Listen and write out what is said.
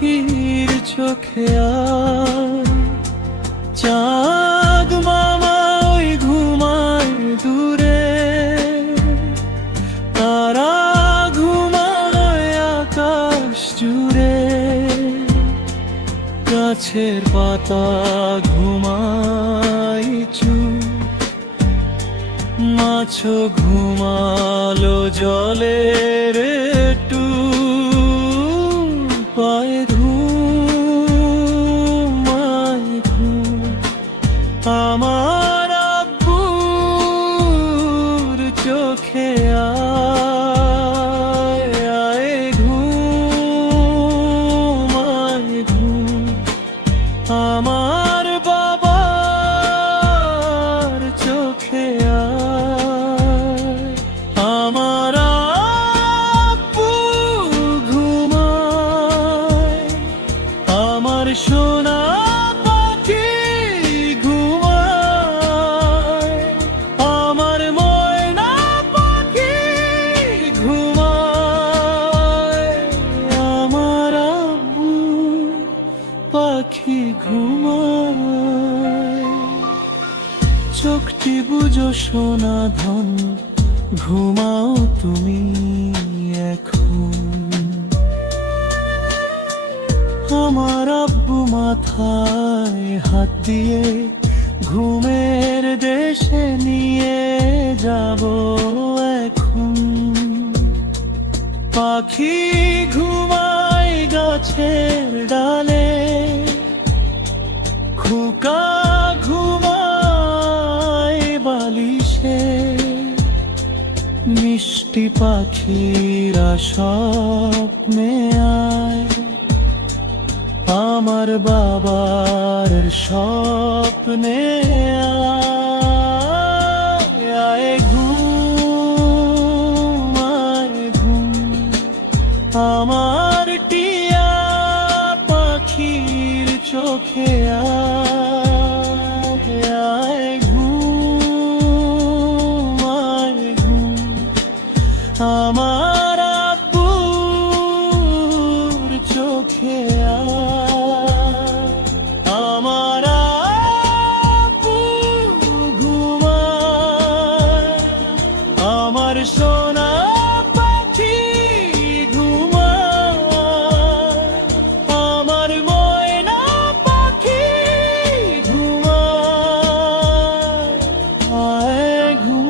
পাখির চোখে আয়, চাঁদ মামা ওই ঘুমায় দূরে, তারা ঘুমায় আকাশ জুড়ে, গাছের পাতা ঘুমায় চুপ, মাছও ঘুমালো জলের একটু পায়ে ঘুমায় ঘুম। আমার আব্বুর চোখে আয়, আয় ঘুমায় ঘুম। আমার বাবার চোখে আয়, আমার আব্বু ঘুমায়, আমার সোনা পাখি ঘুমায়, আমার ময়না পাখি ঘুমায়, আমার আব্বু পাখি ঘুমায়। চোখটি বুঝো সোনা ধন, ঘুমাও তুমি এখন। আমার আব্বু মাথায় হাত দিয়ে ঘুমের দেশে নিয়ে যাব এখন। পাখি ঘুমায় গাছের ডালে, খোকা ঘুমায় বালিশে, মিষ্টি পাখিরা স্বপ্নে আয়, আমার বাবার স্বপ্নে আয়, আয় ঘুম আয় ঘুম। আমার টিয়া পাখির চোখে আয়, আয় ঘুম আয় ঘুম। আমার আব্বুর চোখে আয়, আমার আব্বু ঘুমায়, আমার সোনা পাখি ঘুমায়, আমার ময়না পাখি ঘুমায়, আয় ঘুম।